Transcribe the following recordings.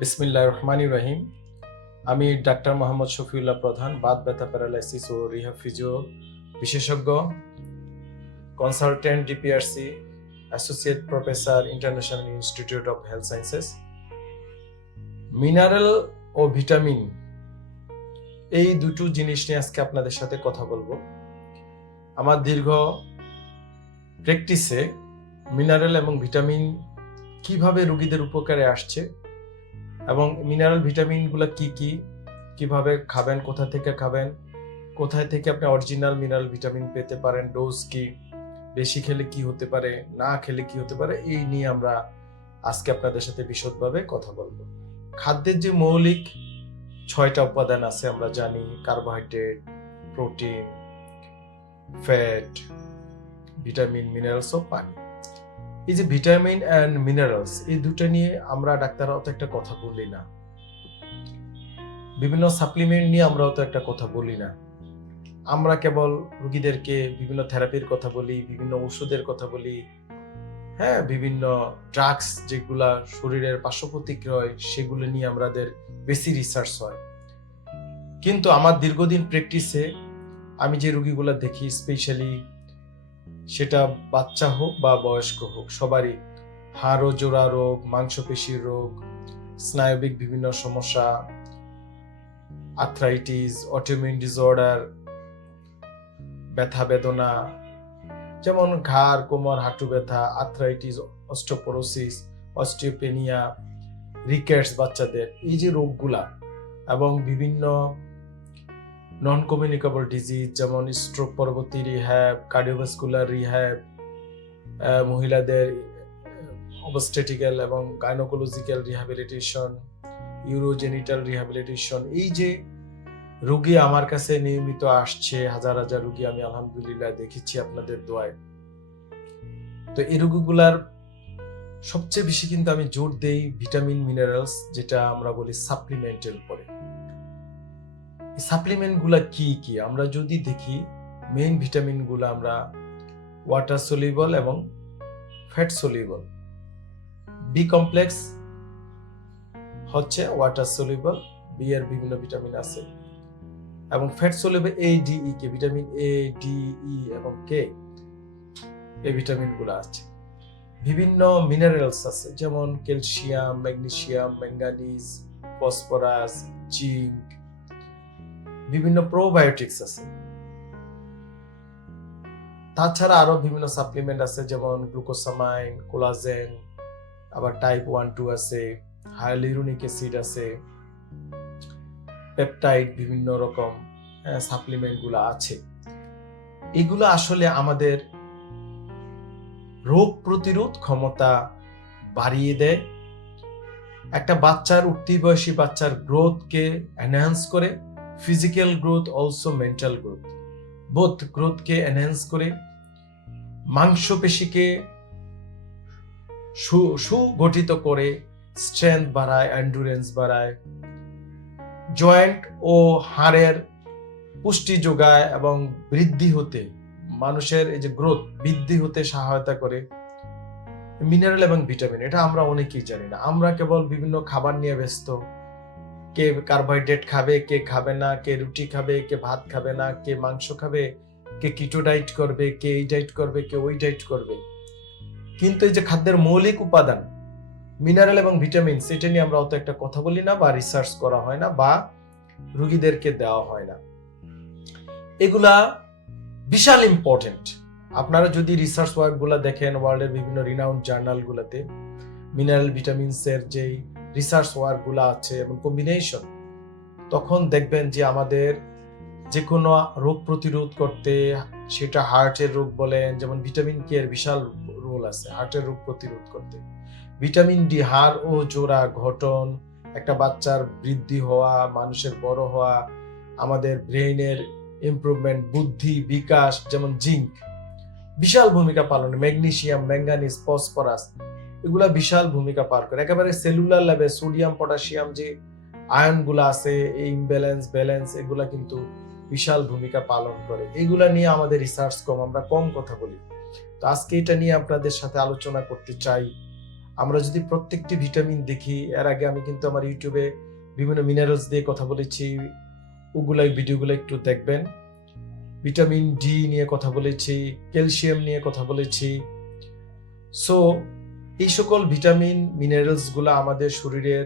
বিসমিল্লাহ রহমান রহিম আমি ডাক্তার মোহাম্মদ শফিউল্লাহ প্রধান, বাত ব্যথা প্যারালাইসিস ও রিহা ফিজিও বিশেষজ্ঞ, consultant DPRC, associate professor international institute of health sciences. Mineral O vitamin, এই দুটো জিনিস নিয়ে আজকে আপনাদের সাথে কথা বলব। আমার দীর্ঘ প্র্যাকটিসে মিনারেল এবং ভিটামিন কীভাবে রোগীদের উপকারে আসছে এবং মিনারেল ভিটামিনগুলো কি কি? কীভাবে খাবেন? কোথা থেকে খাবেন? কোথায় থেকে আপনি অরিজিনাল মিনারেল ভিটামিন পেতে পারেন? ডোজ কি? বেশি খেলে কি হতে পারে? না খেলে কি হতে পারে? এই নিয়ে আমরা আজকে আপনাদের সাথে বিশদভাবে কথা বলব। খাদ্যের যে মৌলিক ছয়টা উপাদান আছে আমরা জানি carbohydrate protein fat vitamin minerals ও পানি। এই যে ভিটামিন অ্যান্ড মিনারেলস এই দুটো নিয়ে আমরা ডাক্তাররা অত একটা কথা বলি না। বিভিন্ন সাপ্লিমেন্ট নিয়ে আমরা অত একটা কথা বলি না। আমরা কেবল রুগীদেরকে বিভিন্ন থেরাপির কথা বলি, বিভিন্ন ওষুধের কথা বলি হ্যাঁ বিভিন্ন ড্রাগস যেগুলা শরীরের পার্শ্ব প্রতিক্রিয়া হয় সেগুলো নিয়ে আমাদের বেশি রিসার্চ হয়। কিন্তু আমার দীর্ঘদিন প্র্যাকটিসে আমি যে রুগীগুলো দেখি স্পেশালি সেটা বাচ্চা হোক বা বয়স্ক হোক, সবারই হাড় ও জোড়া রোগ, মাংসপেশির রোগ, স্নায়বিক বিভিন্ন সমস্যা আর্থ্রাইটিস অটোমিউন ডিসঅর্ডার ব্যথা বেদনা, যেমন ঘাড়, কোমর, হাঁটু ব্যথা আর্থ্রাইটিস অস্টোপোরোসিস অস্টিওপেনিয়া রিকেটস বাচ্চাদের, এই যে রোগগুলা এবং বিভিন্ন নন কমিউনিকেবল ডিজিজ যেমন স্ট্রোক পরবর্তী রিহ্যাব কার্ডিওভাস্কুলার রিহ্যাব মহিলাদের অবস্টেটিক্যাল এবং গাইনোকোলজিক্যাল রিহ্যাবিলিটেশন ইউরোজেনিটাল রিহ্যাবিলিটেশন এই যে রুগী আমার কাছে নিয়মিত আসছে, হাজার হাজার রুগী আমি আলহামদুলিল্লাহ দেখেছি আপনাদের দোয়ায়। তো এই রোগীগুলার সবচেয়ে বেশি কিন্তু আমি জোর দেই ভিটামিন মিনারেলস যেটা আমরা বলি সাপ্লিমেন্টের উপরে সাপ্লিমেন্টগুলা কি কি? আমরা যদি দেখি মেইন ভিটামিনগুলো আমরা ওয়াটার সলিউবল এবং ফ্যাট সলিউবল বি কমপ্লেক্স হচ্ছে ওয়াটার সলিউবল বি এর বিভিন্ন ভিটামিন আছে এবং fat soluble A D E K vitamin A D E এবং কে এই ভিটামিনগুলো আছে। বিভিন্ন মিনারেলস আছে, যেমন calcium magnesium manganese phosphorus zinc বিভিন্ন প্রোবায়োটিক্স আছে। তাছাড়া আরও বিভিন্ন সাপ্লিমেন্ট আছে, যেমন গ্লুকোসামাইন কোলাজেন আবার টাইপ ওয়ান টু আছে হাইলিউরোনিক অ্যাসিড আছে পেপটাইড বিভিন্ন রকম সাপ্লিমেন্টগুলো আছে। এগুলো আসলে আমাদের রোগ প্রতিরোধ ক্ষমতা বাড়িয়ে দেয়। একটা বাচ্চার উঠতি বয়সী বাচ্চার গ্রোথকে এনহ্যান্স করে। Physical growth also mental growth both গ্রোথকে enhance করে, মাংসপেশিকে সুগঠিত করে স্ট্রেংথ বাড়ায় অ্যান্ডুরেন্স বাড়ায় জয়েন্ট ও হাড়ের পুষ্টি যোগায় এবং বৃদ্ধি হতে, মানুষের এই যে গ্রোথ বৃদ্ধি হতে সহায়তা করে মিনারেল এবং ভিটামিন এটা আমরা অনেকেই জানি না। আমরা কেবল বিভিন্ন খাবার নিয়ে ব্যস্ত কে কার্বোহাইড্রেট খাবে, কে খাবে না, কে রুটি খাবে, কে ভাত খাবে না, কে মাংস খাবে, কে কিটো ডাইট করবে, কে এই ডাইট করবে, কে ওই ডাইট করবে। কিন্তু এই যে খাদ্যের মৌলিক উপাদান মিনারেল এবং ভিটামিন সেটা নিয়ে আমরা অত একটা কথা বলি না বা রিসার্চ করা হয় না বা রুগীদেরকে দেওয়া হয় না। এগুলা বিশাল ইম্পর্টেন্ট আপনারা যদি রিসার্চ ওয়ার্কগুলো দেখেন ওয়ার্ল্ডের বিভিন্ন রিনাউন্ড জার্নালগুলোতে মিনারেল ভিটামিনস এর যেই রিসার্চ ওয়ার্কগুলা আছে এবং কম্বিনেশন তখন দেখবেন যে আমাদের যে কোনো রোগ প্রতিরোধ করতে সেটা হার্টের রোগ বলেন, যেমন ভিটামিন কে এর বিশাল রোল আছে হার্টের রোগ প্রতিরোধ করতে। ভিটামিন ডি হাড় ও জোড়া ঘটন একটা বাচ্চার বৃদ্ধি হওয়া, মানুষের বড় হওয়া, আমাদের ব্রেইনের ইমপ্রুভমেন্ট বুদ্ধি, বিকাশ, যেমন জিঙ্ক বিশাল ভূমিকা পালন ম্যাগনেসিয়াম ম্যাঙ্গানিজ ফসফরাস এগুলা বিশাল ভূমিকা পার করে। একেবারে সেলুলার লেভেল সোডিয়াম পটাশিয়াম যে আয়নগুলো আছে, এই ইমব্যালেন্স ব্যালেন্স এগুলা কিন্তু বিশাল ভূমিকা পালন করে। এগুলা নিয়ে আমাদের রিসার্চ কম, আমরা কম কথা বলি। তো আজকে এটা নিয়ে আপনাদের সাথে আলোচনা করতে চাই। আমরা যদি প্রত্যেকটি ভিটামিন দেখি, এর আগে আমি কিন্তু আমার ইউটিউবে বিভিন্ন মিনারেলস দিয়ে কথা বলেছি, ওগুলাই ভিডিওগুলো একটু দেখবেন। ভিটামিন ডি নিয়ে কথা বলেছি ক্যালসিয়াম নিয়ে কথা বলেছি। সো এই সকল ভিটামিন, মিনারেলসগুলো আমাদের শরীরের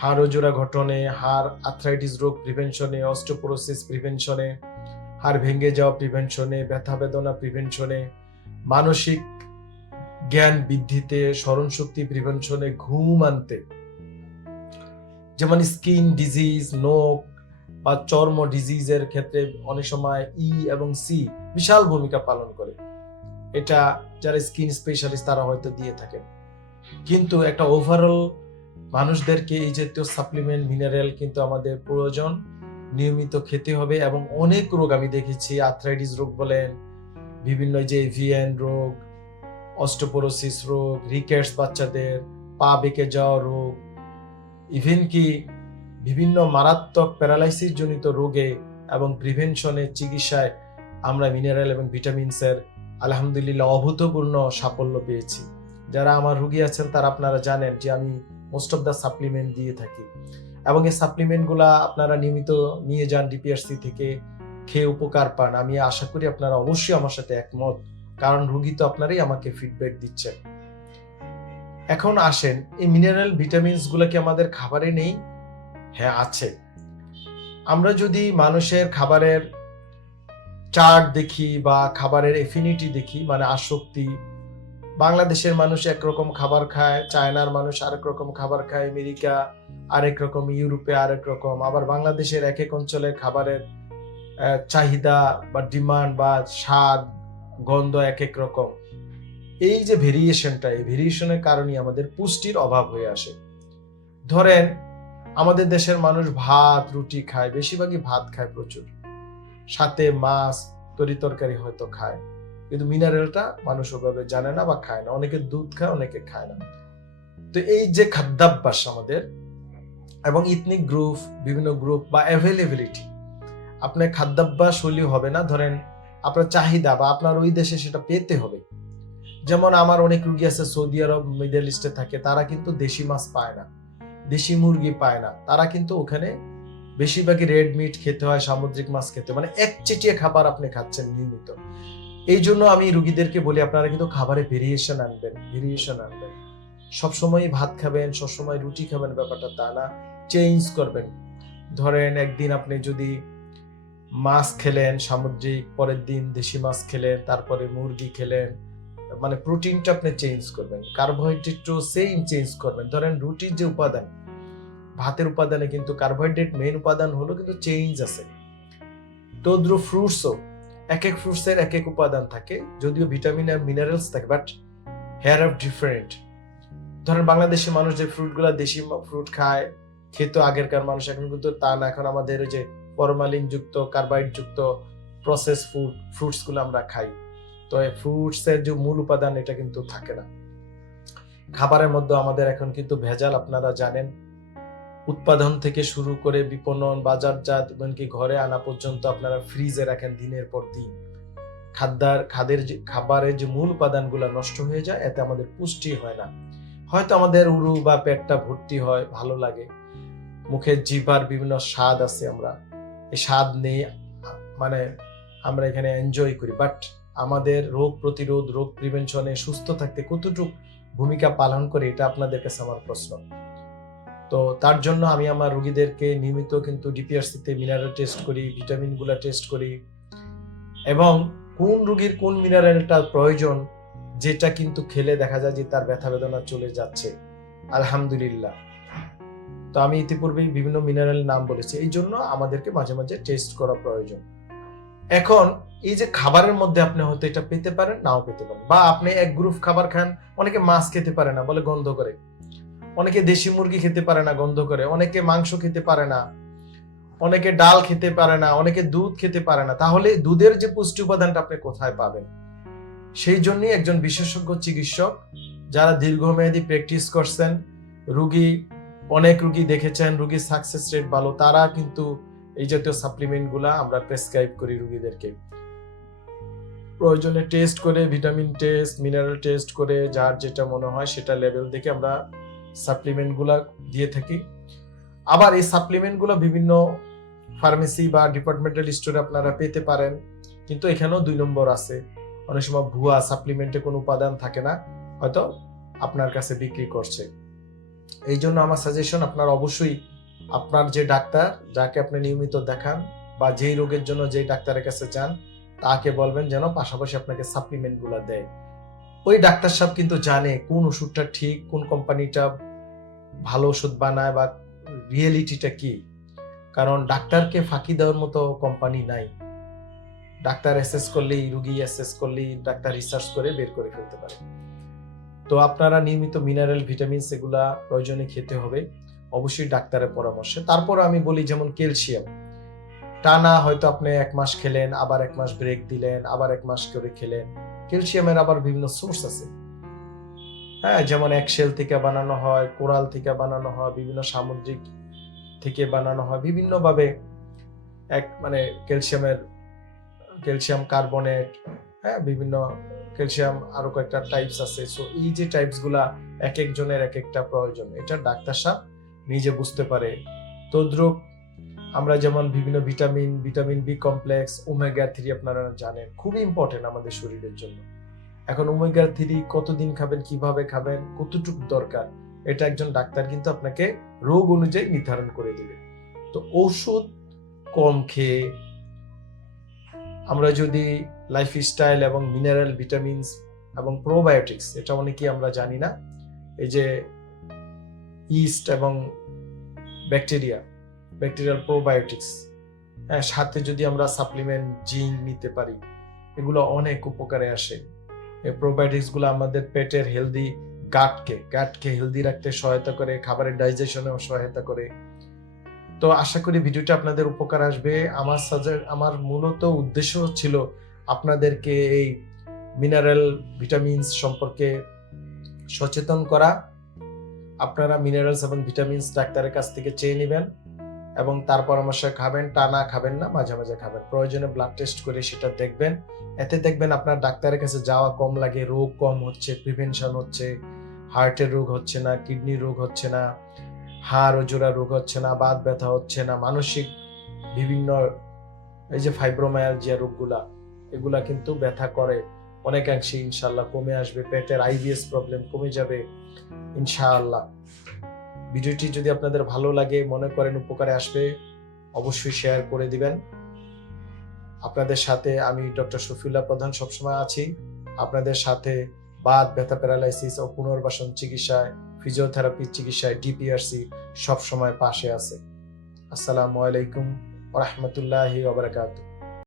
হাড় জোড়া গঠনে, হাড় আর্থ্রাইটিস রোগ প্রিভেনশনে অস্টোপোরোসিস প্রিভেনশনে হাড় ভেঙে যাওয়া প্রিভেনশনে ব্যথা বেদনা প্রিভেনশনে মানসিক জ্ঞান বৃদ্ধিতে, স্মরণ শক্তি প্রিভেনশনে ঘুম আনতে, যেমন স্কিন ডিজিজ নোক বা চর্ম ডিজিজের ক্ষেত্রে অনেক সময় ই এবং সি বিশাল ভূমিকা পালন করে। এটা যারা স্কিন স্পেশালিস্ট তারা হয়তো দিয়ে থাকেন। কিন্তু একটা ওভারঅল মানুষদেরকে এই জাতীয় সাপ্লিমেন্ট মিনারেল কিন্তু আমাদের প্রয়োজন। নিয়মিত খেতে হবে এবং অনেক রোগ আমি দেখেছি আর্থ্রাইটিস রোগ বলেন, বিভিন্ন যে এভিয়ান রোগ অস্টোপোরোসিস রোগ রিকেটস বাচ্চাদের, পা বেঁকে যাওয়া রোগ ইভেন কি বিভিন্ন মারাত্মক প্যারালাইসিস জনিত রোগে এবং প্রিভেনশনের চিকিৎসায় আমরা মিনারেল এবং ভিটামিনসের আলহামদুলিল্লাহ, অভূতপূর্ণ সাফল্য পেয়েছি। যারা আমার রুগী আছেন, তারা আপনারা জানেন যে আমি মোস্ট অফ দ্য সাপ্লিমেন্ট দিয়ে থাকি। এবং এই সাপ্লিমেন্টগুলা আপনারা নিয়মিত নিয়ে যান ডিপিআরসি থেকে, খেয়ে উপকার পান। আমি আশা করি আপনারা অবশ্যই আমার সাথে একমত। কারণ রুগী তো আপনারাই আমাকে ফিডব্যাক দিচ্ছেন। এখন আসেন, এই মিনারেল ভিটামিনসগুলো কি আমাদের খাবারে নেই? হ্যাঁ আছে। আমরা যদি মানুষের খাবারের চার্ট দেখি বা খাবারের এফিনিটি দেখি মানে আসক্তি। বাংলাদেশের মানুষ একরকম খাবার খায়, চায়নার মানুষ আরেক রকম খাবার খায়, আমেরিকা আরেক রকম, ইউরোপে আরেক রকম, আবার বাংলাদেশের এক এক অঞ্চলের খাবারের চাহিদা বা ডিমান্ড বা স্বাদ, গন্ধ এক এক রকম। এই যে ভেরিয়েশনটা এই ভেরিয়েশনের কারণে আমাদের পুষ্টির অভাব হয়ে আসে। ধরেন, আমাদের দেশের মানুষ ভাত, রুটি খায়, বেশিরভাগই ভাত খায় প্রচুর। সাথে মাছ, তরি তরকারি হয়তো খায়। কিন্তু মিনারেলটা মানুষ ওভাবে জানে না বা খায় না। অনেকে দুধ খায়, অনেকে খায় না। তো এই যে খাদ্যাভ্যাস আমাদের এবং ইথনিক গ্রুপ বিভিন্ন গ্রুপ বা অ্যাভেলেবিলিটি আপনার খাদ্যাভ্যাস হলেও হবে না। ধরেন আপনার চাহিদা বা আপনার ওই দেশে সেটা পেতে হবে। যেমন আমার অনেক রুগী আছে, সৌদি আরব, মিডল ইস্টে থাকে, তারা কিন্তু দেশি মাছ পায় না, দেশি মুরগি পায় না। তারা কিন্তু ওখানে বেশিরভাগই রেড মিট খেতে হয়, সামুদ্রিক মাছ খেতে। মানে একচেটিয়া খাবার আপনি খাচ্ছেন নিয়মিত। এই জন্য আমি রুগীদেরকে বলি, আপনারা কিন্তু খাবারে ভেরিয়েশন আনবেন ভেরিয়েশন আনবেন। সবসময় ভাত খাবেন, সবসময় রুটি খাবেন, ব্যাপারটা তা না। চেঞ্জ করবেন। ধরেন একদিন আপনি যদি মাছ খেলেন, সামুদ্রিক, পরের দিন দেশি মাছ খেলেন, তারপরে মুরগি খেলেন মানে প্রোটিনটা আপনি চেঞ্জ করবেন। কার্বোহাইড্রেটও সেম চেঞ্জ করবেন। ধরেন রুটির যে উপাদান ভাতের উপাদানে কিন্তু কার্বোহাইড্রেট মেইন উপাদান হলো কিন্তু চেঞ্জ আছে। তদ্রু ফ্রুটসও এক এক ফ্রুটসের এক এক উপাদান থাকে, যদিও ভিটামিন আর মিনারেলস থাকে বাট হেয়ার অফ ডিফারেন্ট ধরেন বাংলাদেশের মানুষ যে ফ্রুটগুলা দেশি ফ্রুট খায় খেত আগেরকার মানুষ, এখন কিন্তু তা না, এখন আমাদের যে ফরমালিন যুক্ত কার্বাইড যুক্ত প্রসেস ফুড ফ্রুটসগুলো আমরা খাই। তো এই ফ্রুটস এর যে মূল উপাদান, এটা কিন্তু থাকে না। খাবারের মধ্যে আমাদের এখন কিন্তু ভেজাল, আপনারা জানেন উৎপাদন থেকে শুরু করে বিপণন, বাজারজাত এমনকি ঘরে আনা পর্যন্ত আপনারা ফ্রিজে রাখেন দিনের পর দিন। খাদ্যার, খাদের যে, খাবারের যে মূল উপাদানগুলো নষ্ট হয়ে যায়, এতে আমাদের পুষ্টি হয় না। হয়তো আমাদের উরু বা পেটটা ভর্তি হয়, ভালো লাগে। মুখে জিভার বিভিন্ন স্বাদ আছে আমরা। এই স্বাদ নিয়ে মানে আমরা এখানে এনজয় করি। বাট আমাদের রোগ প্রতিরোধ, রোগ প্রিভেনশনে সুস্থ থাকতে কতটুকু ভূমিকা পালন করে, এটা আপনাদের কাছে আমার প্রশ্ন। তো তার জন্য আমি আমার রোগীদেরকে নিয়মিত কিন্তু ডিপিআরসিতে মিনারেল টেস্ট করি ভিটামিনগুলো টেস্ট করি। এবং কোন রুগীর কোন মিনারেলটা প্রয়োজন, যেটা কিন্তু খেলে দেখা যায় যে তার ব্যথা বেদনা চলে যাচ্ছে। আলহামদুলিল্লাহ। তো আমি ইতিপূর্বেই বিভিন্ন মিনারেল নাম বলেছি, এই জন্য আমাদেরকে মাঝে মাঝে টেস্ট করা প্রয়োজন। এখন এই যে খাবারের মধ্যে আপনি হয়তো এটা পেতে পারেন, নাও পেতে পারেন। বা আপনি এক গ্রুপ খাবার খান, অনেকে মাছ খেতে পারে না, বলে গন্ধ করে। অনেকে দেশি মুরগি খেতে পারে না গন্ধ করে, অনেকে মাংস খেতে পারে না, অনেকে ডাল খেতে পারে না, অনেকে দুধ খেতে পারে না। তাহলে দুধের যে পুষ্টি উপাদানটা আপনি কোথায় পাবেন? সেই জন্যই একজন বিশেষজ্ঞ চিকিৎসক যারা দীর্ঘমেয়াদী প্র্যাকটিস করছেন, রুগী, অনেক রুগী দেখেছেন রুগীর সাকসেস রেট ভালো, তারা কিন্তু এই জাতীয় সাপ্লিমেন্টগুলা আমরা প্রেসক্রাইব করি রুগীদেরকে। প্রয়োজনে টেস্ট করে ভিটামিন টেস্ট মিনারেল টেস্ট করে, যার যেটা মনে হয় সেটা লেভেল দেখে আমরা সাপ্লিমেন্টগুলো দিয়ে থাকি। আবার এই সাপ্লিমেন্টগুলো বিভিন্ন ফার্মেসি বা ডিপার্টমেন্টাল স্টোরে আপনারা পেতে পারেন। কিন্তু এখানেও দুই নম্বর আছে। অনেক সময় ভুয়া সাপ্লিমেন্টে কোনো উপাদান থাকে না, হয়তো আপনার কাছে বিক্রি করছে। এই জন্য আমার সাজেশন আপনার অবশ্যই আপনার যে ডাক্তার, যাকে আপনি নিয়মিত দেখান বা যেই রোগের জন্য যেই ডাক্তারের কাছে যান, তাকে বলবেন যেন পাশাপাশি আপনাকে সাপ্লিমেন্টগুলো দেয়। ওই ডাক্তার সাহেব কিন্তু জানে কোন ওষুধটা ঠিক, কোন কোম্পানিটা ভালো ওষুধ বানায় বা রিয়েলিটিটা কি। কারণ ডাক্তারকে ফাঁকি দেওয়ার মতো কোম্পানি নাই। ডাক্তার অ্যাসেস করলেই, রুগী অ্যাসেস করলেই ডাক্তার রিসার্চ করে বের করে ফেলতে পারে। তো আপনারা নিয়মিত মিনারেল ভিটামিনস এগুলা প্রয়োজনে খেতে হবে। অবশ্যই ডাক্তারের পরামর্শে। তারপর আমি বলি যেমন ক্যালসিয়াম টানা হয়তো আপনি এক মাস খেলেন, আবার এক মাস ব্রেক দিলেন, আবার এক মাস করে খেলেন। ক্যালসিয়ামের আবার বিভিন্ন সোর্স আছে। হ্যাঁ যেমন একশেল থেকে বানানো হয়, কোরাল থেকে বানানো হয়, বিভিন্ন সামুদ্রিক থেকে বানানো হয়, বিভিন্নভাবে এক মানে ক্যালসিয়ামের, ক্যালসিয়াম কার্বনেট হ্যাঁ বিভিন্ন ক্যালসিয়াম আরও কয়েকটা টাইপস আছে। সো এই যে টাইপসগুলা এক একজনের এক একটা প্রয়োজন। এটা ডাক্তার সাহেব নিজে বুঝতে পারে। তদ্রুপ আমরা যেমন বিভিন্ন vitamin vitamin B complex omega three আপনারা জানেন, খুবই ইম্পর্টেন্ট আমাদের শরীরের জন্য। এখন ওমেগা থ্রি কতদিন খাবেন, কীভাবে খাবেন, কতটুকু দরকার, এটা একজন ডাক্তার কিন্তু আপনাকে রোগ অনুযায়ী নির্ধারণ করে দেবে। তো ওষুধ কম খেয়ে আমরা যদি লাইফস্টাইল এবং মিনারেল ভিটামিনস এবং প্রোবায়োটিক্স এটা অনেকেই আমরা জানি না, এই যে ইস্ট এবং ব্যাকটেরিয়া ব্যাকটেরিয়াল প্রোবায়োটিক্স হ্যাঁ সাথে যদি আমরা সাপ্লিমেন্ট জিঙ্ক নিতে পারি, এগুলো অনেক উপকারে আসে। এই প্রোবায়োটিক্সগুলো আমাদের পেটের হেলদি গাটকে গাটকে হেলদি রাখতে সহায়তা করে, খাবারের ডাইজেশনেও সহায়তা করে। তো আশা করি ভিডিওটা আপনাদের উপকার আসবে। আমার সাজে আমার মূলত উদ্দেশ্য ছিল আপনাদেরকে এই মিনারেল ভিটামিনস সম্পর্কে সচেতন করা। আপনারা মিনারেলস এবং ভিটামিনস ডাক্তারের কাছ থেকে চেয়ে নেবেন। এবং তার পরামর্শে খাবেন টানা খাবেন না, মাঝে মাঝে খাবেন। প্রয়োজনে ব্লাড টেস্ট করে সেটা দেখবেন। এতে দেখবেন আপনার ডাক্তারের কাছে যাওয়া কম লাগে, রোগ কম হচ্ছে প্রিভেনশন হচ্ছে হার্টের রোগ হচ্ছে না কিডনি রোগ হচ্ছে না, হাড় ও জোড়া রোগ হচ্ছে না, বাত ব্যথা হচ্ছে না, মানসিক বিভিন্ন এই যে ফাইব্রোমায়ালজিয়া রোগগুলা, এগুলা কিন্তু ব্যথা করে। অনেকাংশে ইনশাল্লাহ কমে আসবে, পেটের আইবিএস প্রবলেম কমে যাবে, ইনশাআল্লাহ। ভিডিওটি যদি আপনাদের ভালো লাগে, মনে করেন উপকারে আসবে, অবশ্যই শেয়ার করে দিবেন। আপনাদের সাথে আমি ডক্টর শফিউল্লাহ প্রধান সবসময় আছি। আপনাদের সাথে বাত ব্যথা প্যারালাইসিস ও পুনর্বাসন চিকিৎসায় ফিজিওথেরাপি চিকিৎসায় ডিপিআরসি সবসময় পাশে আছে। আসসালামু আলাইকুম রহমতুল্লাহি ওবরাকাতুহ